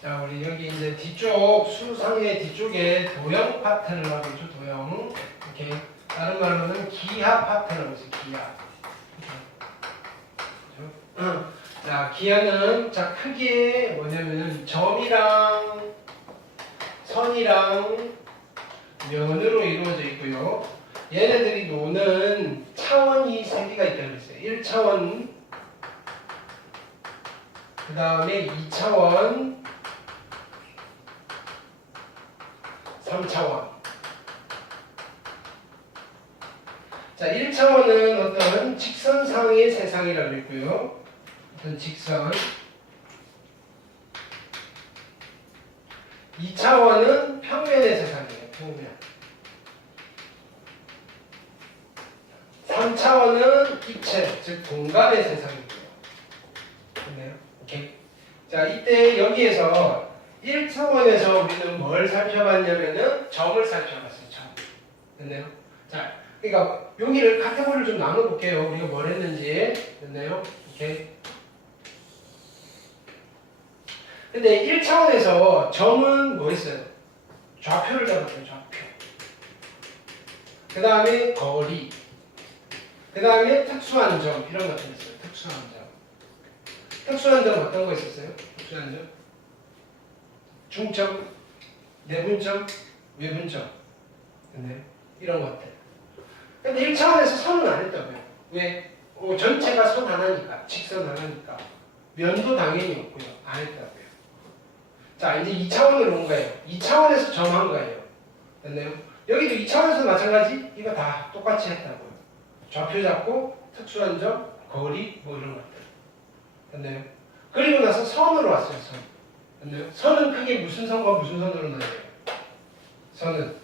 자, 우리 여기 이제 뒤쪽, 수상의 뒤쪽에 도형 파트를 하고 있죠, 도형. 이렇게. 다른 말로는 기하 파트라고 있어요, 기하. 그렇죠? 자, 기하는, 자, 크게 뭐냐면은 점이랑 선이랑 면으로 이루어져 있고요. 얘네들이 노는 차원이 3개가 있다고 했어요. 1차원, 그 다음에 2차원, 3차원. 자, 1차원은 어떤 직선상의 세상이라고 했고요. 어떤 직선. 2차원은 평면의 세상이에요. 평면. 3차원은 입체, 즉 공간의 세상이고요. 됐나요? 오케이. 자, 이때 여기에서 1차원에서 우리는 뭘 살펴봤냐면은 점을 살펴봤어요. 점. 됐나요? 자, 그러니까 여기를 카테고리를 좀 나눠볼게요. 우리가 뭘 했는지. 됐나요? 오케이. 근데 1차원에서 점은 뭐 있어요? 좌표를 잡았어요. 좌표. 그 다음에 거리. 그 다음에 특수한 점. 이런 것들 있어요. 특수한 점. 특수한 점 어떤 거 있었어요? 특수한 점? 중점, 내분점, 외분점. 됐나요? 이런 것들. 근데 1차원에서 선은 안 했다고요. 왜? 전체가 선 하나니까. 직선 하나니까. 면도 당연히 없고요. 안 했다고요. 자, 이제 2차원으로 온 거예요. 2차원에서 점한 거예요. 됐나요? 여기도 2차원에서 마찬가지? 이거 다 똑같이 했다고요. 좌표 잡고, 특수한 점, 거리, 뭐 이런 것들. 됐나요? 그리고 나서 선으로 왔어요, 선. 됐나요? 선은 크게 무슨 선과 무슨 선으로 나뉘어요? 선은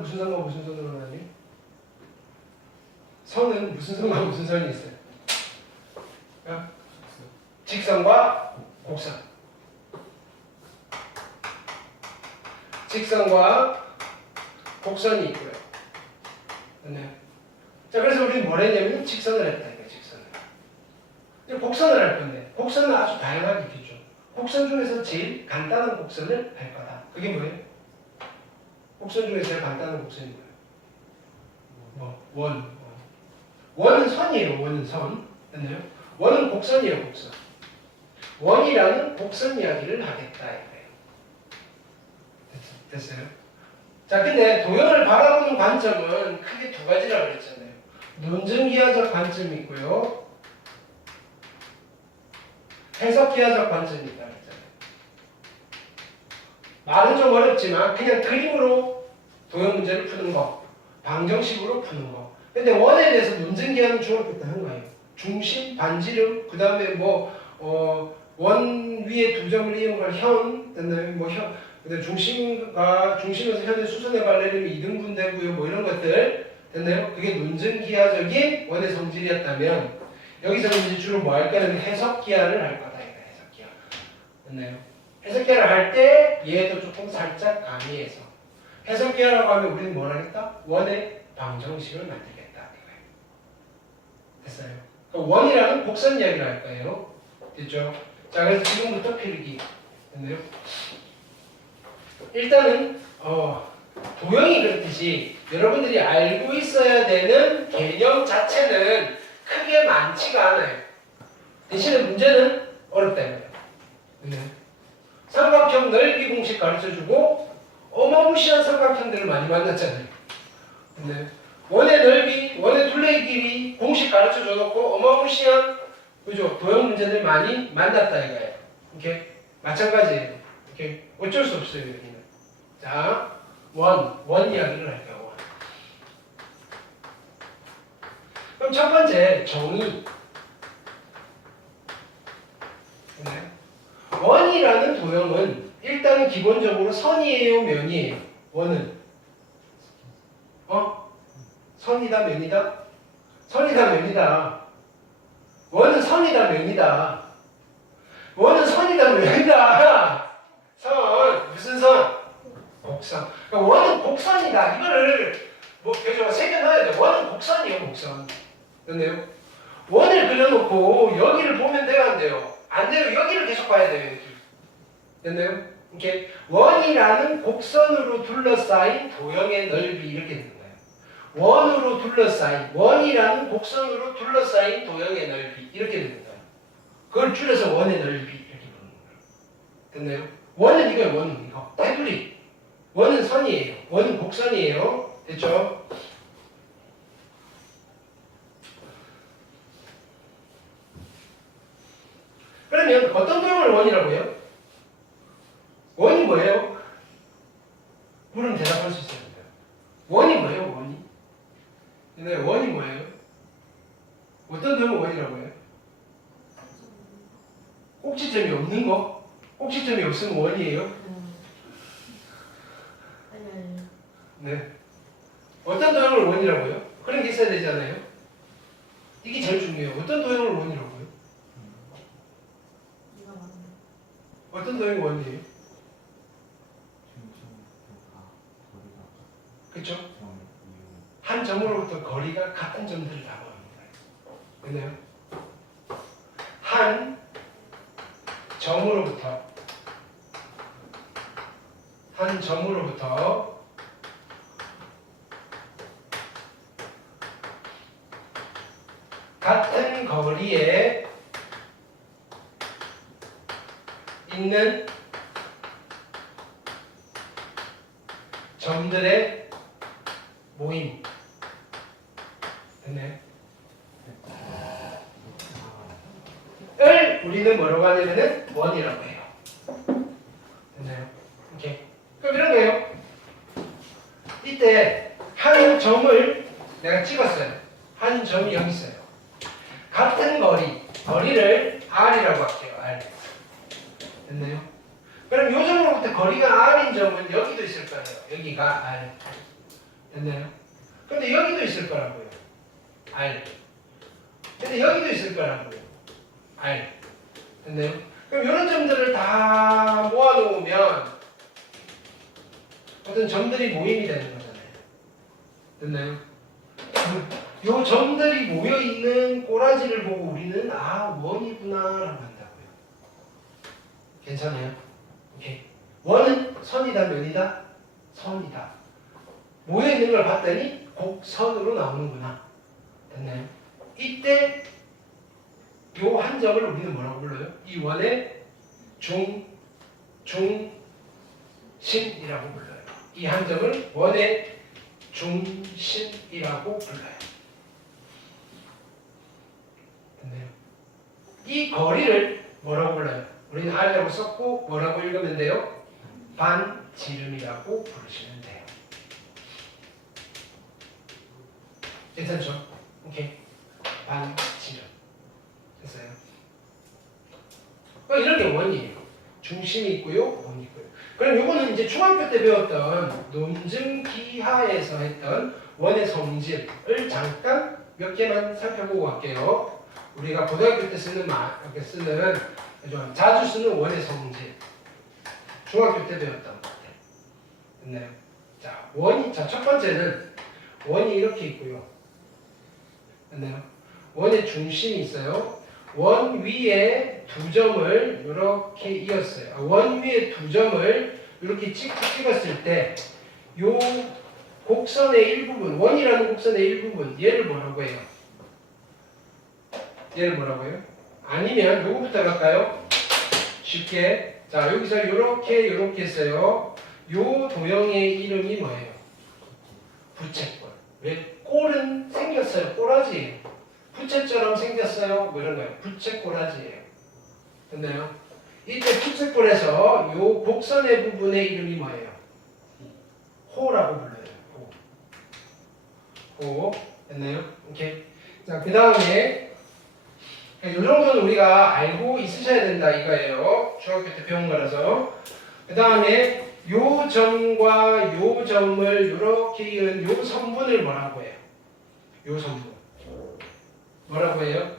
무슨 선과 무슨 선으로 나뉘어요? 선은 무슨 선과 무슨 선이 있어요? 직선과 곡선. 직선과 곡선이 있고요. 됐나요? 자, 그래서 우리는 뭘 했냐면 직선을 했다. 이거 직선을. 이제 곡선을 할 건데, 곡선은 아주 다양하게 있겠죠. 곡선 중에서 제일 간단한 곡선을 할 거다. 그게 뭐예요? 곡선 중에서 제일 간단한 곡선이 뭐예요? 원. 원은 선이에요. 원은 선. 됐나요? 원은 곡선이에요. 곡선. 원이라는 곡선 이야기를 하겠다. 이거예요. 됐어요? 자, 근데 도형을 바라보는 관점은 크게 두 가지라고 그랬잖아요. 논증기하적 관점이 있고요. 해석기하적 관점이 있다고 했잖아요. 말은 좀 어렵지만 그냥 그림으로 도형 문제를 푸는 거, 방정식으로 푸는 거. 근데 원에 대해서 논증기하는 중학교 때 한 거예요. 중심, 반지름, 그 다음에 원 위에 두 점을 이용한 현, 근데 중심에서 현의 수선의 발레림이 이등분되고요, 뭐 이런 것들, 됐나요? 그게 논증기하적인 원의 성질이었다면, 여기서는 이제 주로 뭐 할 거냐면 해석기하를 할 거다, 이거 해석기하. 됐나요? 해석기하를 할 때 얘도 조금 살짝 가미해서. 해석기하라고 하면 우리는 뭘 하겠다? 원의 방정식을 만들겠다, 이거예요. 됐어요? 그럼 원이라는 곡선 이야기를 할 거예요. 됐죠? 자, 그래서 지금부터 필기. 됐나요? 일단은 도형이 그렇듯이 여러분들이 알고 있어야 되는 개념 자체는 크게 많지가 않아요. 대신에 문제는 어렵다 이거예요. 네. 삼각형 넓이 공식 가르쳐주고 어마무시한 삼각형들을 많이 만났잖아요. 네. 원의 넓이, 원의 둘레의 길이 공식 가르쳐줘 놓고 어마무시한 그죠? 도형 문제들 많이 만났다 이거예요. 오케이? 마찬가지예요. 오케이? 어쩔 수 없어요 여기는. 자, 원 이야기를 할게요. 원. 그럼 첫 번째 정의. 네. 원이라는 도형은 일단은 기본적으로 선이에요, 면이에요. 원은 선이다, 면이다? 선이다, 면이다. 원은 선이다, 면이다. 원은 선이다, 면이다. 선, 무슨 선? 곡선. 그러니까 원은 곡선이다. 이거를 교재가 새겨 넣어야 돼. 원은 곡선이에요, 곡선. 그런데요? 원을 그려놓고 여기를 보면 돼요, 안 돼요? 안 돼요. 여기를 계속 봐야 돼요, 여기. 됐나요? 이렇게 원이라는 곡선으로 둘러싸인 도형의 넓이 이렇게 되는 거예요. 원으로 둘러싸인 원이라는 곡선으로 둘러싸인 도형의 넓이 이렇게 되는 거예요. 그걸 줄여서 원의 넓이 이렇게 부르는 거예요. 됐나요? 원은 이거예요. 원은 이거. 테두리. 원은 선이에요. 원은 곡선이에요. 됐죠? 그러면 어떤 도형을 원이라고 해요? 원이 뭐예요? 물으면 대답할 수 있어야 돼요. 원이 뭐예요? 원이? 네, 원이 뭐예요? 어떤 도형을 원이라고 해요? 꼭지점이 없는 거? 꼭지점이 없으면 원이에요? 네. 어떤 도형을 원이라고 해요? 그런 게 있어야 되잖아요. 이게 제일 중요해요. 어떤 도형을 원이라고 해요? 어떤 도형이 원이에요? 그렇죠? 한 점으로부터 거리가 같은 점들을 다 말합니다. 됐나요? 한 점으로부터 같은 거리에 있는 점들의 모임. 됐네. 을 우리는 뭐라고 하냐면은 원이라고 해요. 됐나요? 오케이. 그럼 이런 거예요. 이때 한 점을 내가 찍었어요. 한 점이 여기 있어요. 같은 거리를 R이라고 할게요. R. 됐나요? 그럼 요 점으로부터 거리가 R인 점은 여기도 있을 거예요. 여기가 R. 됐나요? 근데 여기도 있을 거라고요. R. 근데 여기도 있을 거라고요. R. 됐나요? 그럼 이런 점들을 다 모아놓으면 어떤 점들이 모임이 되는 거잖아요. 됐나요? 요 점들이 모여있는 꼬라지를 보고 우리는 원이구나 라고 한다고요. 괜찮아요? 오케이. 원은 선이다, 면이다? 선이다. 모여있는 걸 봤더니 곡선으로 나오는구나. 됐나요? 이때 요 한 점을 우리는 뭐라고 불러요? 이 원의 중심이라고 불러요. 이 한 점을 원의 중심이라고 불러요. 됐나요? 이 거리를 뭐라고 불러요? 우리는 R이라고 썼고 뭐라고 읽으면 돼요? 반지름이라고 부르시면 돼요. 괜찮죠? 오케이. 반지름. 됐어요? 이런 게 원이에요. 중심이 있고요, 원이 있고요. 그럼 이거는 이제 중학교 때 배웠던 논증기하에서 했던 원의 성질을 잠깐 몇 개만 살펴보고 갈게요. 우리가 고등학교 때 쓰는 자주 쓰는 원의 성질. 중학교 때 배웠던 것 같아요. 됐나요? 자, 첫 번째는 원이 이렇게 있고요. 됐나요? 원의 중심이 있어요. 원 위에 두 점을 이렇게 이었어요. 원 위에 두 점을 이렇게 찍었을 때 요 곡선의 일부분, 원이라는 곡선의 일부분, 얘를 뭐라고 해요? 얘를 뭐라고 해요? 아니면 요거부터 갈까요? 쉽게. 자, 여기서 이렇게 했어요. 요 도형의 이름이 뭐예요? 부채꼴. 왜? 꼴은 생겼어요. 꼬라지예요. 부채처럼 생겼어요. 뭐 이런 거예요. 부채꼬라지예요. 됐나요? 이때 부채꼴에서 요 곡선의 부분의 이름이 뭐예요? 호라고 불러요. 호. 됐나요? 오케이. 자, 그 다음에 이 정도는 우리가 알고 있으셔야 된다 이거예요. 중학교 때 배운 거라서. 그 다음에 요 점과 요 점을 이렇게 이은 요 선분을 뭐라고 해요? 요 선분. 뭐라고 해요?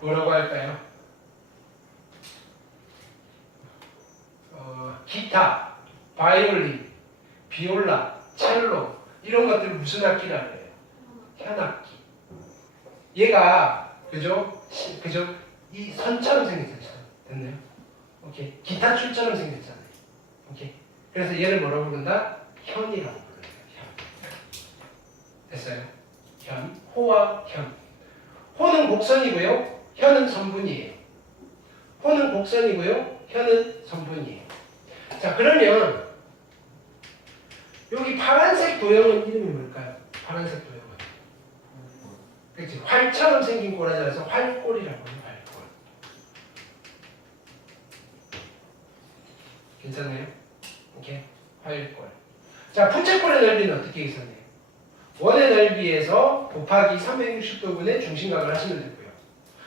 뭐라고 할까요? 기타, 바이올린, 비올라, 첼로 이런 것들 무슨 악기라고 해요? 현악기. 얘가 그죠? 이 선처럼 생겼어요. 됐나요? 오케이. 기타 줄처럼 생겼잖아요. 오케이. 그래서 얘를 뭐라고 부른다? 현이라고 불러요. 현. 됐어요? 현. 호와 현. 호는 곡선이고요. 현은 선분이에요. 호는 곡선이고요. 현은 선분이에요. 자, 그러면 여기 파란색 도형은 이름이 뭘까요? 파란색 도형은. 그렇지. 활처럼 생긴 꼬라지라서 활골이라고 해요. 활골. 괜찮아요? 오케이. 활골. 자, 부채꼴의 넓이는 어떻게 계산해요? 원의 넓이에서 곱하기 360도분의 중심각을 하시면 되고요.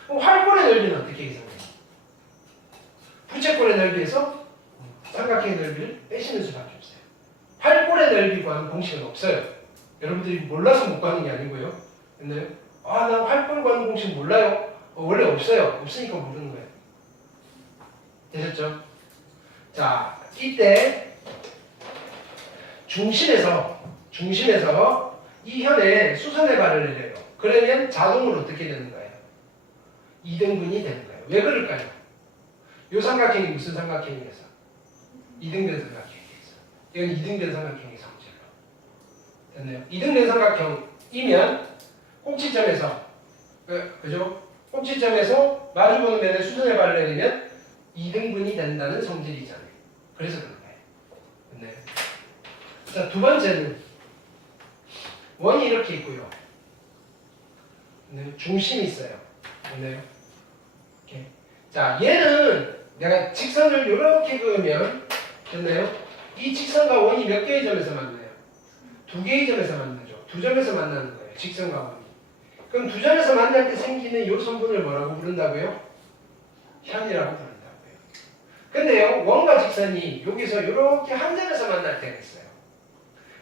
그럼 활골의 넓이는 어떻게 계산해요? 부채꼴의 넓이에서 삼각형의 넓이를 빼시는 수밖에 없어요. 활골의 넓이 구하는 공식은 없어요. 여러분들이 몰라서 못 구하는 게 아니고요. 됐나요? 아, 나 활골 구하는 공식 몰라요. 원래 없어요. 없으니까 모르는 거예요. 되셨죠? 자, 이때 중심에서 이 현에 수선의 발을 내려요. 그러면 자동으로 어떻게 되는 거예요? 2등분이 되는 거예요. 왜 그럴까요? 이 삼각형이 무슨 삼각형이라서? 2등변 삼각형이라서. 이건 2등변 삼각형의 성질로. 됐나요? 2등변 삼각형이면 꼭지점에서 그죠? 꼭지점에서 마주보는 면에 수선의 발을 내리면 2등분이 된다는 성질이잖아요. 그래서 그런 거예요. 됐나요? 자, 두 번째는 원이 이렇게 있고요. 중심이 있어요. 됐나요? 이렇게. 자, 얘는 내가 직선을 이렇게 그으면 됐나요? 이 직선과 원이 몇 개의 점에서 만나요? 두 개의 점에서 만나죠. 두 점에서 만나는 거예요. 직선과 원이. 그럼 두 점에서 만날 때 생기는 이 선분을 뭐라고 부른다고요? 현이라고 부른다고요. 근데요, 원과 직선이 여기서 이렇게 한 점에서 만날 때가 있어요.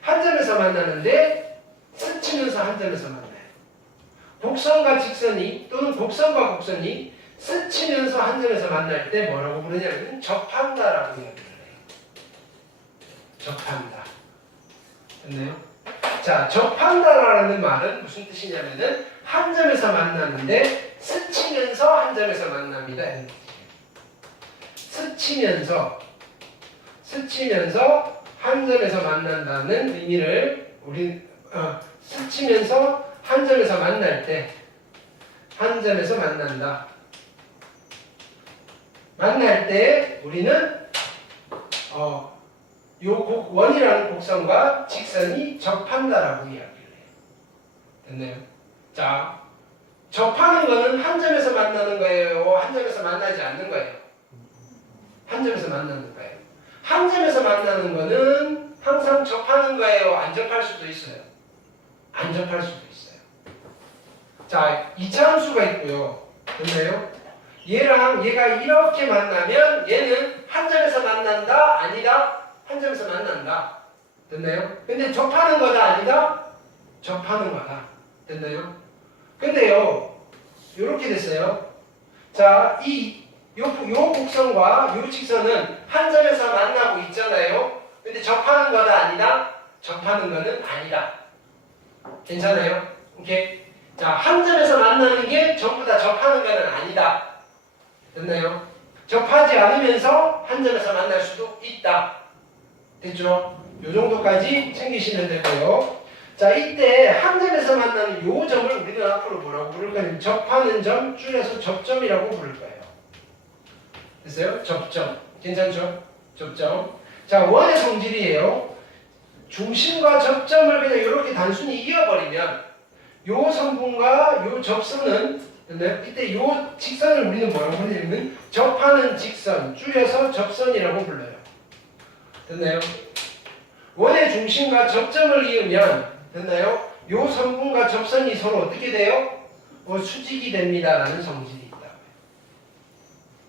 한 점에서 만나는데 스치면서 한 점에서 만나요. 곡선과 직선이 또는 곡선과 곡선이 스치면서 한 점에서 만날 때 뭐라고 부르냐면 접한다라고 이야기를 해요. 접한다. 됐나요? 자, 접한다라는 말은 무슨 뜻이냐면은 한 점에서 만나는데 스치면서 한 점에서 만납니다. 스치면서 한 점에서 만난다는 의미를 우리 스치면서 한 점에서 만날 때 한 점에서 만난다. 만날 때 우리는 요 원이라는 곡선과 직선이 접한다라고 이야기를 해요. 됐나요? 자, 접하는 거는 한 점에서 만나는 거예요? 한 점에서 만나지 않는 거예요? 한 점에서 만나는 거예요. 한 점에서 만나는 거는 항상 접하는 거예요? 안 접할 수도 있어요? 안 접할 수도 있어요. 자, 2차 함수가 있고요. 됐나요? 얘랑 얘가 이렇게 만나면 얘는 한 점에서 만난다? 아니다? 한 점에서 만난다. 됐나요? 근데 접하는 거다? 아니다? 접하는 거다. 됐나요? 근데요, 요렇게 됐어요. 자, 요 곡선과 요 직선은 한 점에서 만나고 있잖아요. 근데 접하는 거다? 아니다? 접하는 거는 아니다. 괜찮아요? 오케이? 자, 한 점에서 만나는 게 전부 다 접하는 거는 아니다. 됐나요? 접하지 않으면서 한 점에서 만날 수도 있다. 됐죠? 요 정도까지 챙기시면 되고요. 자, 이때 한 점에서 만나는 요 점을 우리는 앞으로 뭐라고 부를까요? 접하는 점 줄여서 접점이라고 부를 거예요. 됐어요? 접점. 괜찮죠? 접점. 자, 원의 성질이에요. 중심과 접점을 그냥 이렇게 단순히 이어버리면 요 선분과 요 접선은 이때 요 직선을 우리는 뭐라고 부르냐면 접하는 직선, 줄여서 접선이라고 불러요. 됐나요? 원의 중심과 접점을 이으면 됐나요? 요 선분과 접선이 서로 어떻게 돼요? 수직이 됩니다. 라는 성질이 있다고요.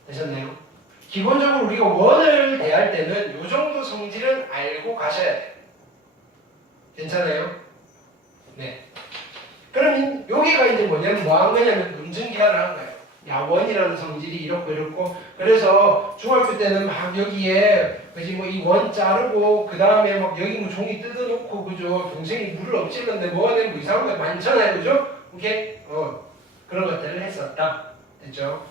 되셨나요? 기본적으로 우리가 원을 대할 때는 요 정도 성질은 알고 가셔야 돼요. 괜찮아요? 네. 그러면 여기가 이제 뭐냐면 뭐 한 거냐면 논증기하를 한 거예요. 야, 원이라는 성질이 이렇고 그래서 중학교 때는 막 여기에 그지 뭐 이 원 자르고 그 다음에 막 여기 뭐 종이 뜯어놓고 그죠. 동생이 물을 엎질렀는데 뭐가 되는 거 이상한 거 많잖아요, 그죠? 오케이? 그런 것들을 했었다. 됐죠?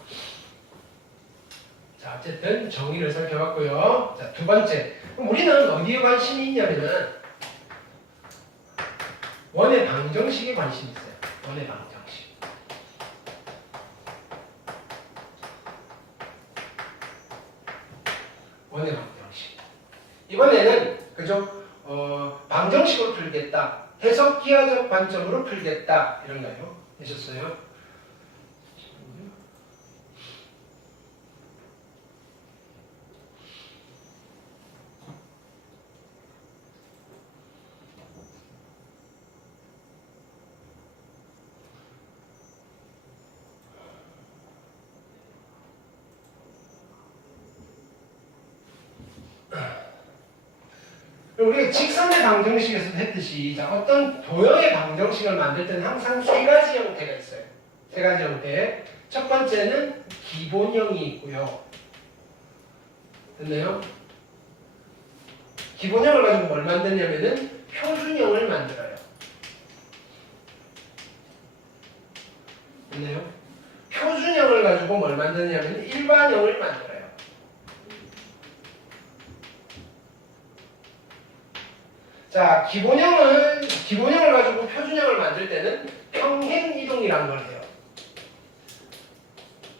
자, 자, 어쨌든 정의를 살펴봤고요. 자, 두 번째. 그럼 우리는 어디에 관심이 있냐면은 원의 방정식에 관심이 있어요. 원의 방정식. 원의 방정식. 이번에는 그죠? 방정식으로 풀겠다. 해석기하적 관점으로 풀겠다. 이런 거요. 되셨어요? 우리가 직선의 방정식에서도 했듯이 자, 어떤 도형의 방정식을 만들 때는 항상 세 가지 형태가 있어요. 세 가지 형태. 첫 번째는 기본형이 있고요. 됐나요? 기본형을 가지고 뭘 만드냐면은 표준형을 만들어요. 됐나요? 표준형을 가지고 뭘 만드냐면 일반형을 만들어요. 자, 기본형을 가지고 표준형을 만들 때는 평행이동이라는 걸 해요.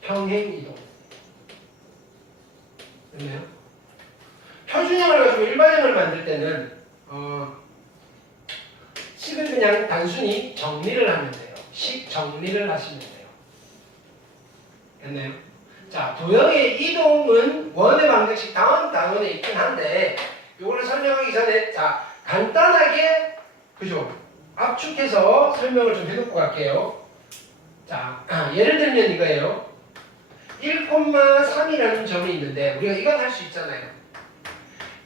평행이동. 됐나요? 표준형을 가지고 일반형을 만들 때는 식은 그냥 단순히 정리를 하면 돼요. 식 정리를 하시면 돼요. 됐나요? 자, 도형의 이동은 원의 방정식 다음 단원에 있긴 한데 이거를 설명하기 전에 자 간단하게 그죠? 압축해서 설명을 좀 해놓고 갈게요. 자, 예를 들면 이거예요. 1,3이라는 점이 있는데 우리가 이건 할 수 있잖아요.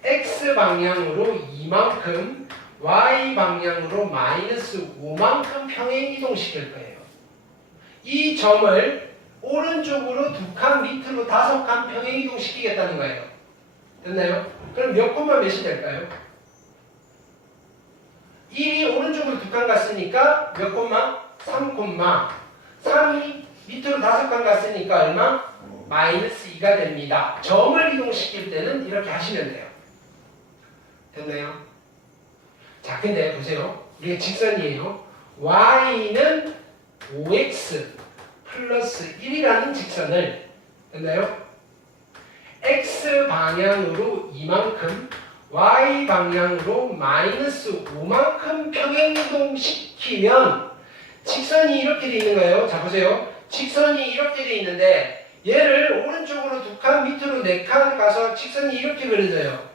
x 방향으로 2만큼 y 방향으로 마이너스 5만큼 평행 이동시킬 거예요. 이 점을 오른쪽으로 2칸 밑으로 5칸 평행 이동시키겠다는 거예요. 됐나요? 그럼 몇 콤마 몇이 될까요? 1이 오른쪽으로 2칸 갔으니까 몇 콤마? 3 콤마. 3이 밑으로 5칸 갔으니까 얼마? 마이너스 2가 됩니다. 점을 이동시킬 때는 이렇게 하시면 돼요. 됐나요? 자, 근데 보세요. 우리가 직선이에요. y는 5x 플러스 1이라는 직선을 됐나요? x 방향으로 이만큼 y 방향으로 마이너스 5만큼 평행이동시키면 직선이 이렇게 돼 있는 거예요. 자, 보세요. 직선이 이렇게 돼 있는데 얘를 오른쪽으로 2칸 밑으로 4칸 가서 직선이 이렇게 그려져요.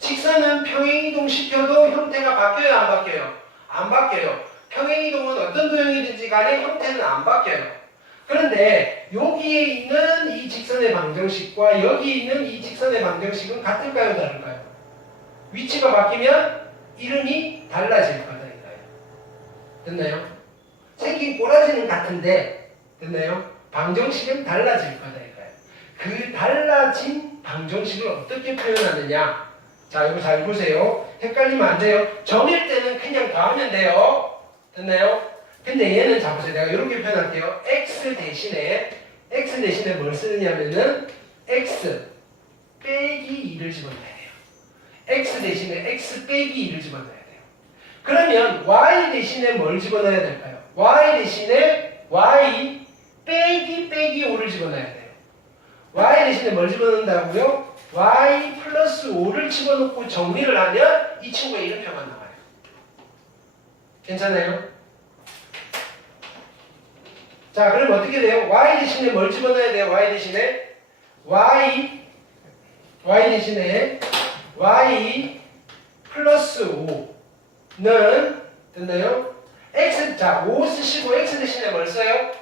직선은 평행이동시켜도 형태가 바뀌어요? 안 바뀌어요? 안 바뀌어요. 평행이동은 어떤 도형이든지 간에 형태는 안 바뀌어요. 그런데 여기에 있는 이 직선의 방정식과 여기 있는 이 직선의 방정식은 같을까요? 다를까요? 위치가 바뀌면 이름이 달라질 거다니까요. 됐나요? 생긴 꼬라지는 같은데 됐나요? 방정식은 달라질 거다니까요. 그 달라진 방정식을 어떻게 표현하느냐? 자, 이거 잘 보세요. 헷갈리면 안 돼요. 점일 때는 그냥 더하면 돼요. 됐나요? 근데 얘는 자 보세요. 내가 이렇게 표현할게요. x 대신에 뭘 쓰느냐면은 x 빼기 2를 집어넣어야 돼요. x 대신에 x 빼기 2를 집어넣어야 돼요. 그러면 y 대신에 뭘 집어넣어야 될까요? y 대신에 y 빼기 5를 집어넣어야 돼요. y 대신에 뭘 집어넣는다고요? y 플러스 5를 집어넣고 정리를 하면 이 친구의 이름표가 나와요. 괜찮아요? 자, 그럼 어떻게 돼요? y 대신에 뭘 집어넣어야 돼요? y 대신에 y 플러스 5는 됐나요? x 자, 5 쓰시고 x 대신에 뭘 써요?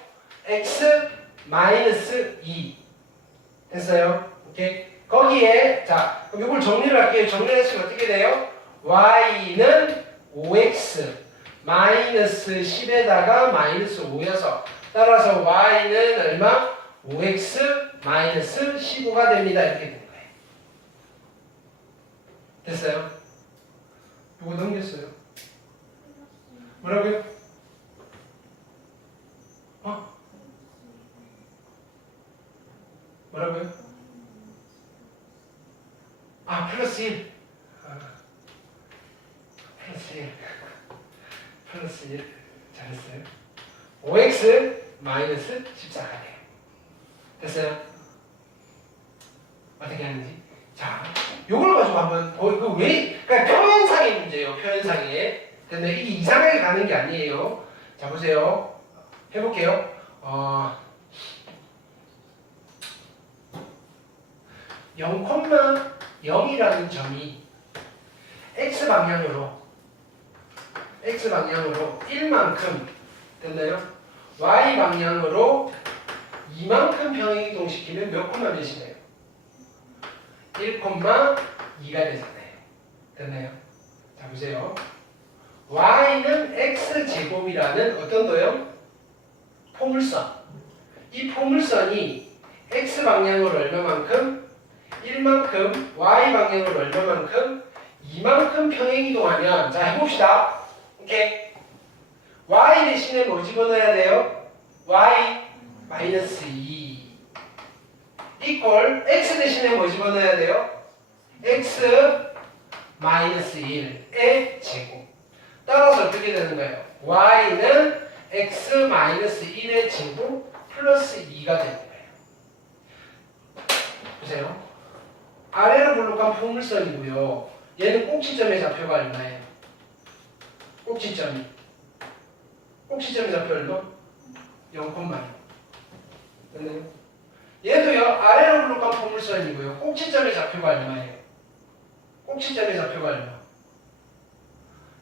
x 마이너스 2 됐어요? 오케이? 거기에 자, 그럼 이걸 정리를 할게요. 정리를 했으면 어떻게 돼요? y는 5x 마이너스 10에다가 마이너스 5여서 따라서 y는 얼마? 5x 마이너스 15가 됩니다. 이렇게 되는 거예요. 됐어요? 이거 넘겼어요. 뭐라고요? 뭐라고요? 플러스 1. 플러스 1. 플러스 1. 잘했어요. 5x 마이너스 14가 돼요. 됐어요? 어떻게 하는지. 자, 요걸 가지고 한번 그러니까 표현상의 문제예요. 표현상의. 근데 이게 이상하게 가는 게 아니에요. 자, 보세요. 해볼게요. 0,0이라는 점이 x방향으로 1만큼 됐나요? y방향으로 2만큼 평행이동시키면 몇 콤마 몇이네요? 1,2가 되잖아요. 됐나요? 자, 보세요. y는 x제곱이라는 어떤 도형? 포물선. 이 포물선이 x방향으로 얼마만큼? 1만큼, y방향으로 얼마만큼? 2만큼 평행이동하면, 자, 해봅시다. 오케이. y 대신에 뭐 집어넣어야 돼요? y 마이너스 2 이퀄 x 대신에 뭐 집어넣어야 돼요? x 마이너스 1의 제곱. 따라서 어떻게 되는 거예요? y는 x 마이너스 1의 제곱 플러스 2가 되는 거예요. 보세요. 아래로 볼록한 포물선이고요. 얘는 꼭지점의 좌표가 얼마예요? 꼭지점의 좌표 얼마? 0,6. 됐나요? 얘도요. 아래로 볼록한 포물선이고요. 꼭지점의 좌표가 얼마예요? 꼭지점의 좌표가 얼마?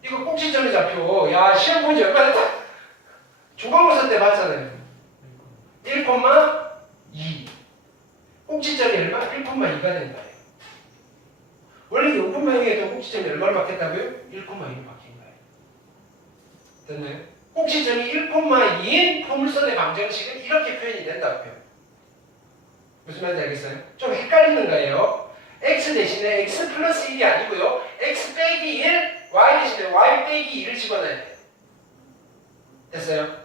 이거 꼭지점의 좌표. 야, 시험 문제 얼마 됐다? 중간고사 때 봤잖아요. 1,2. 꼭지점이 얼마? 1,2가 된 거예요. 원래 0,2에 꼭지점이 얼마를 받겠다고요? 1,2를 받긴 거예요. 됐나요? 꼭지점이 1,2인 포물선의 방정식은 이렇게 표현이 된다고요. 무슨 말인지 알겠어요? 좀 헷갈리는 거예요. x 대신에 x 플러스 1이 아니고요. x 빼기 1, y 대신에 y 빼기 2를 집어넣어야 돼요. 됐어요?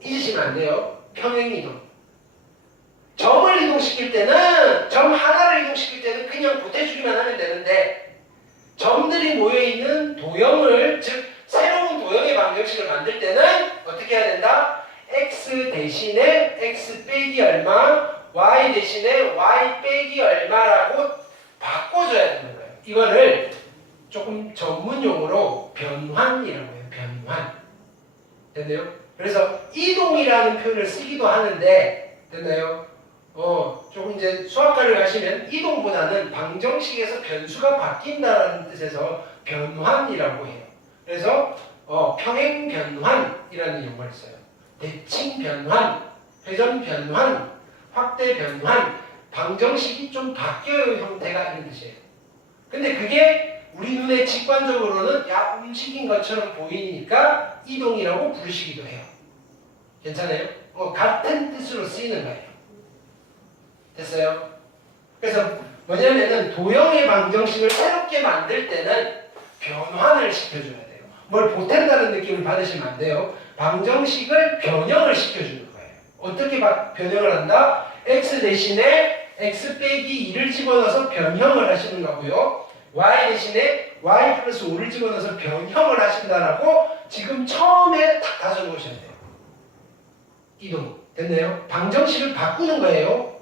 잊으시면 안 돼요. 평행이동. 점을 이동시킬 때는, 점 하나를 이동시킬 때는 그냥 보태주기만 하면 되는데, 점들이 모여있는 도형을, 즉 새로운 도형의 방정식을 만들 때는 어떻게 해야 된다? x 대신에 x 빼기 얼마, y 대신에 y 빼기 얼마라고 바꿔줘야 되는 거예요. 이거를 조금 전문용어로 변환이라고 해요. 변환. 됐나요? 그래서 이동이라는 표현을 쓰기도 하는데, 됐나요? 조금 이제 수학과를 가시면 이동보다는 방정식에서 변수가 바뀐다는 뜻에서 변환이라고 해요. 그래서 평행 변환이라는 용어를 써요. 대칭 변환, 회전 변환, 확대 변환, 방정식이 좀 바뀌어요 형태가 이런 뜻이에요. 근데 그게 우리 눈에 직관적으로는 야 움직인 것처럼 보이니까 이동이라고 부르시기도 해요. 괜찮아요? 같은 뜻으로 쓰이는 거예요. 됐어요? 그래서 뭐냐면은 도형의 방정식을 새롭게 만들 때는 변환을 시켜줘야 돼요. 뭘 보탠다는 느낌을 받으시면 안 돼요. 방정식을 변형을 시켜주는 거예요. 어떻게 변형을 한다? x 대신에 x 빼기 2를 집어넣어서 변형을 하시는 거고요. y 대신에 y 플러스 5를 집어넣어서 변형을 하신다라고 지금 처음에 딱 가져 놓으셔야 돼요. 이동. 됐나요? 방정식을 바꾸는 거예요.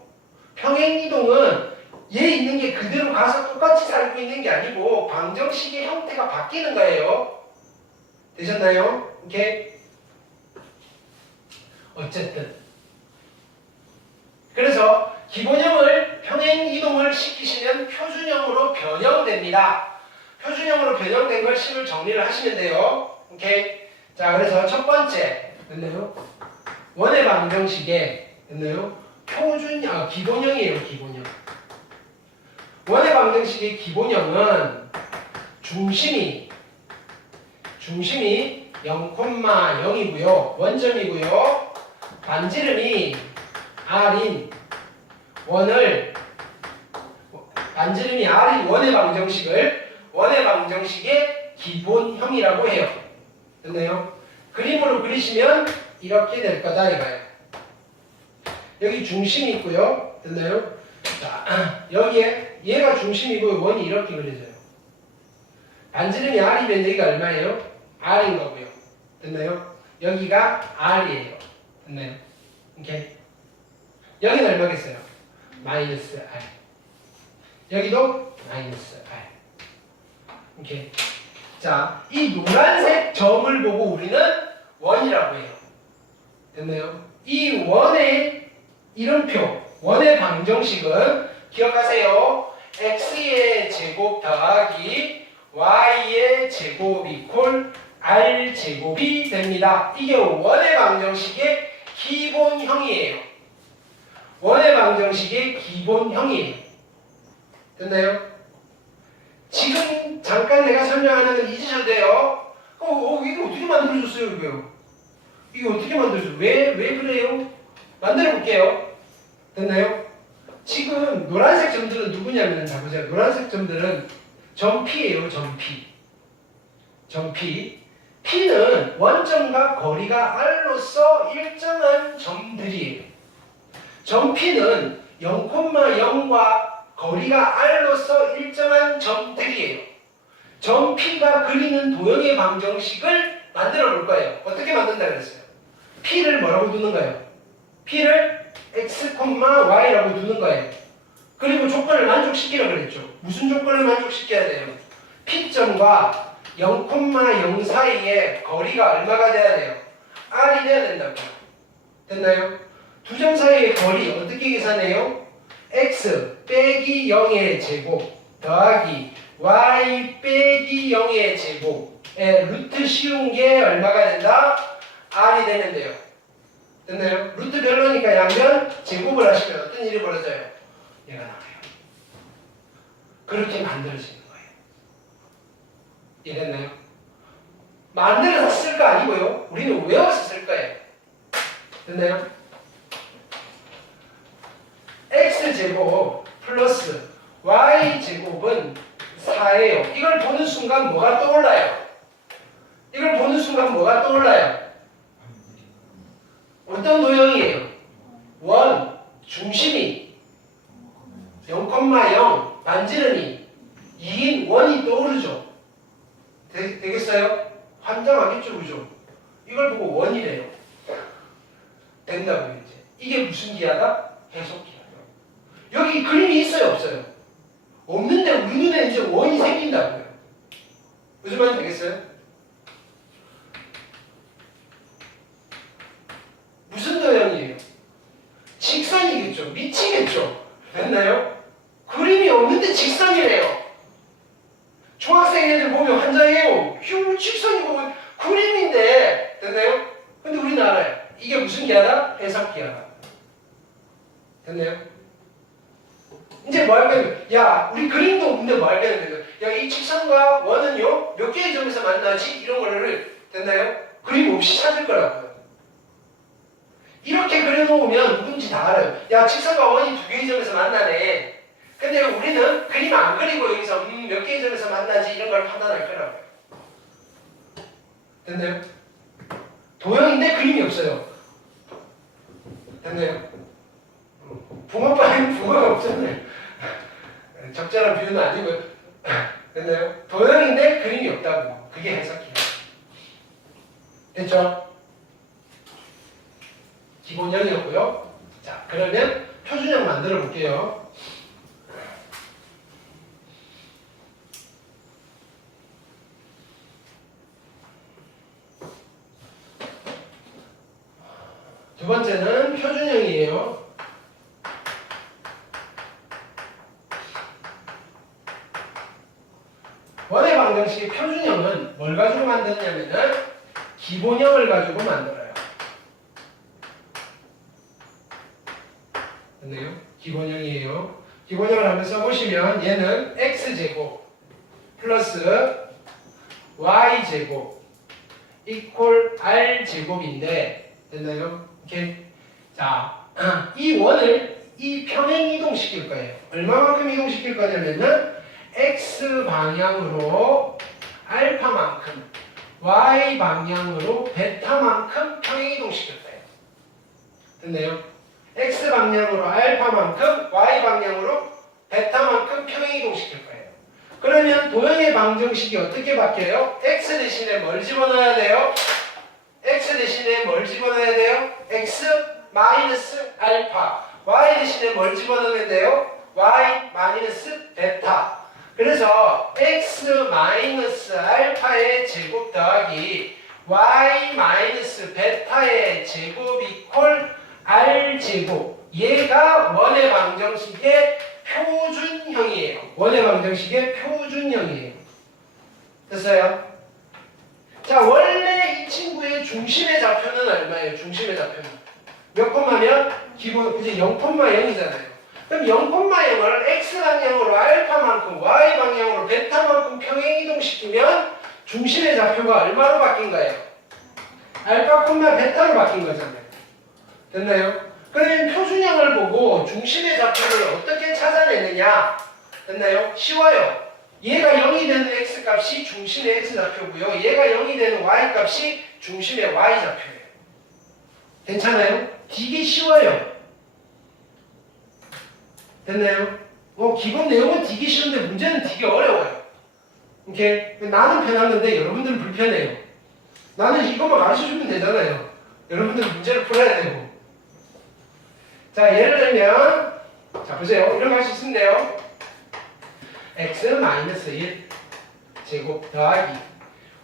평행이동은 얘 있는 게 그대로 가서 똑같이 살고 있는 게 아니고 방정식의 형태가 바뀌는 거예요. 되셨나요? 오케이? 어쨌든 그래서 기본형을 평행이동을 시키시면 표준형으로 변형됩니다. 표준형으로 변형된 걸 식을 정리를 하시면 돼요. 오케이? 자, 그래서 첫 번째 됐나요? 원의 방정식에 됐나요? 기본형이에요. 기본형. 원의 방정식의 기본형은 중심이 0,0이고요. 원점이고요. 반지름이 R인 원의 방정식의 기본형이라고 해요. 됐나요? 그림으로 그리시면 이렇게 될 거다 이거예요. 여기 중심이 있고요. 됐나요? 자, 여기에 얘가 중심이고 원이 이렇게 그려져요. 반지름이 R이면 여기가 얼마예요? R인 거고요. 됐나요? 여기가 R이에요. 됐나요? 오케이. 여기는 얼마겠어요? 마이너스 R. 여기도 마이너스 R. 오케이. 자, 이 노란색 점을 보고 우리는 원이라고 해요. 됐나요? 이 원의 이름표, 원의 방정식은 기억하세요. x의 제곱 더하기 y의 제곱 이퀄 r 제곱이 됩니다. 이게 원의 방정식의 기본형이에요. 원의 방정식의 기본형이에요. 됐나요? 지금 잠깐 내가 설명하는 건 잊으셔도 돼요. 이게 어떻게 만들어졌어요, 이거요? 이게 어떻게 만들어졌어요? 왜 그래요? 만들어 볼게요. 됐나요? 지금 노란색 점들은 누구냐면, 자 보세요. 노란색 점들은 점 P예요, 점 P. 점 P. P는 원점과 거리가 R로서 일정한 점들이에요. 점 P는 0,0과 거리가 R로서 일정한 점들이에요. 점 P가 그리는 도형의 방정식을 만들어 볼 거예요. 어떻게 만든다 그랬어요? P를 뭐라고 두는 거예요? P를 x, y라고 두는 거예요. 그리고 조건을 만족시키라고 그랬죠. 무슨 조건을 만족시켜야 돼요? P점과 0,0 사이에 거리가 얼마가 돼야 돼요? R이 돼야 된다고. 됐나요? 두 점 사이의 거리 어떻게 계산해요? x 빼기 0의 제곱 더하기 y 빼기 0의 제곱에 루트 씌운 게 얼마가 된다? R이 되는데요. 됐나요? 루트 별로니까 양면 제곱을 하시면 어떤 일이 벌어져요? 얘가 나와요. 그렇게 만들어지는 거예요. 이해됐나요? 만들어서 쓸 거 아니고요. 우리는 외워서 쓸 거예요. 됐나요? x제곱 플러스 y제곱은 4예요. 이걸 보는 순간 뭐가 떠올라요? 이걸 보는 순간 뭐가 떠올라요? 어떤 도형이에요? 원, 중심이 0,0, 반지름이 2인 원이 떠오르죠? 되겠어요? 환장하겠죠, 그죠? 이걸 보고 원이래요. 된다고요, 이제. 이게 무슨 기하다? 해석기하다. 여기 그림이 있어요, 없어요? 없는데 우리 눈에 이제 원이 생긴다고요. 무슨 말인지 되겠어요? 무슨 도형이에요? 직선이겠죠. 미치겠죠. 됐나요? 그림이 없는데 직선이래요. 중학생 애들 보면 환장해요. 휴, 직선이고 그림인데. 됐나요? 근데 우리는 알아요. 이게 무슨 기하다? 해석기하다. 됐나요? 이제 뭐 할까요? 야, 우리 그림도 없는데 뭐 할까요? 야, 이 직선과 원은요, 몇 개의 점에서 만나지? 이런 거를, 됐나요? 그림 없이 찾을 거라고요. 이렇게 그려놓으면 누군지 다 알아요. 야, 직선과 원이 두 개의 점에서 만나네. 근데 우리는 그림 안 그리고 여기서 몇 개의 점에서 만나지? 이런 걸 판단할 거라고요. 됐나요? 도형인데 그림이 없어요. 됐나요? 붕어빵에는 붕어가 없잖아요. 적절한 비유는 아니고요. 됐나요? 도형인데 그림이 없다고. 그게 해석이에요. 됐죠? 기본형이었고요. 자, 그러면 표준형 만들어 볼게요. 두 번째는 표준형이에요. 원의 방정식의 표준형은 뭘 가지고 만드냐면은 기본형을 가지고 만들어요. 됐나요? 기본형이에요. 기본형을 한번 써보시면 얘는 x제곱 플러스 y제곱 이퀄 r제곱인데 됐나요? 이렇게 자, 이 원을 이 평행 이동시킬 거예요. 얼마만큼 이동시킬 거냐면은 x 방향으로 알파만큼 y 방향으로 베타만큼 평행 이동시킬 거예요. 됐나요? x 방향으로 알파만큼 y 방향으로 베타만큼 평행이동시킬 거예요. 그러면 도형의 방정식이 어떻게 바뀌어요? x 대신에 뭘 집어넣어야 돼요? x 대신에 뭘 집어넣어야 돼요? x 마이너스 알파. y 대신에 뭘 집어넣으면 돼요? y 마이너스 베타. 그래서 x 마이너스 알파의 제곱 더하기 y 마이너스 베타의 제곱 이퀄 r 제곱. 얘가 원의 방정식의 표준형이에요. 원의 방정식의 표준형이에요. 됐어요? 자, 원래 이 친구의 중심의 좌표는 얼마예요? 중심의 좌표는 몇 콤마면? 기본 이제 0,0이잖아요. 그럼 0,0을 x 방향으로 알파만큼 y 방향으로 베타만큼 평행이동시키면 중심의 좌표가 얼마로 바뀐 거예요? 알파, 베타로 바뀐 거잖아요. 됐나요? 그러면 표준형을 보고 중심의 좌표를 어떻게 찾아내느냐? 됐나요? 쉬워요. 얘가 0이 되는 x값이 중심의 x좌표고요. 얘가 0이 되는 y값이 중심의 y좌표예요. 괜찮아요? 되게 쉬워요. 됐나요? 기본 내용은 되게 쉬운데 문제는 되게 어려워요. 오케이? 나는 편한데 여러분들은 불편해요. 나는 이것만 가르쳐주면 되잖아요. 여러분들은 문제를 풀어야 되고. 자, 예를 들면 자, 보세요. 이런 거 할 수 있으면 돼요. x 마이너스 1 제곱 더하기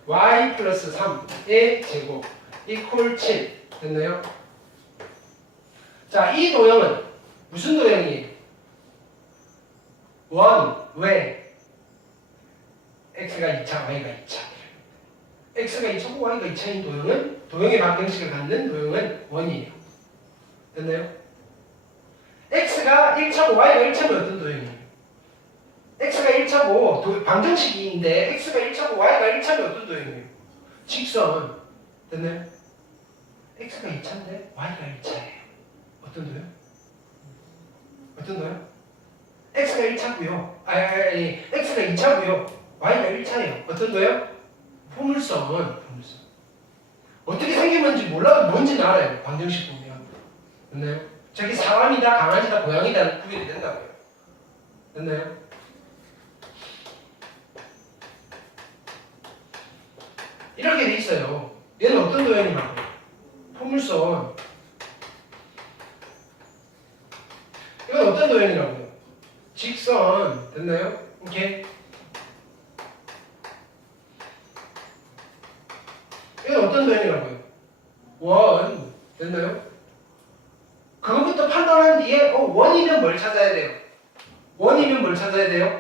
y 플러스 3의 제곱 이퀄 7 됐나요? 자, 이 도형은 무슨 도형이에요? 원, 왜? x가 2차, y가 2차. x가 2차고 y가 2차인 도형은 도형의 방정식을 갖는 도형은 원이에요. 됐나요? x가 1차고 y가 1차면 어떤 도형이에요? x가 1차고 방정식인데 x가 1차고 y가 1차면 어떤 도형이에요? 직선. 됐나요? x가 2차인데 y가 1차예요. 어떤 도형? 어떤 도형? x가 1차고요. x가 2차고요. y가 1차예요. 어떤 도형? 포물선. 어떻게 생긴 건지 몰라도 뭔지는 알아요. 방정식 보면. 됐나요? 저게 사람이다, 강아지다, 고양이다 구별이 된다고요. 됐나요? 이렇게 돼 있어요. 얘는 어떤 도형이라고? 포물선. 이건 어떤 도형이라고요? 직선. 됐나요? 오케이. 이건 어떤 도형이라고요? 원. 됐나요? 그것부터 판단한 뒤에 원이면 뭘 찾아야 돼요? 원이면 뭘 찾아야 돼요?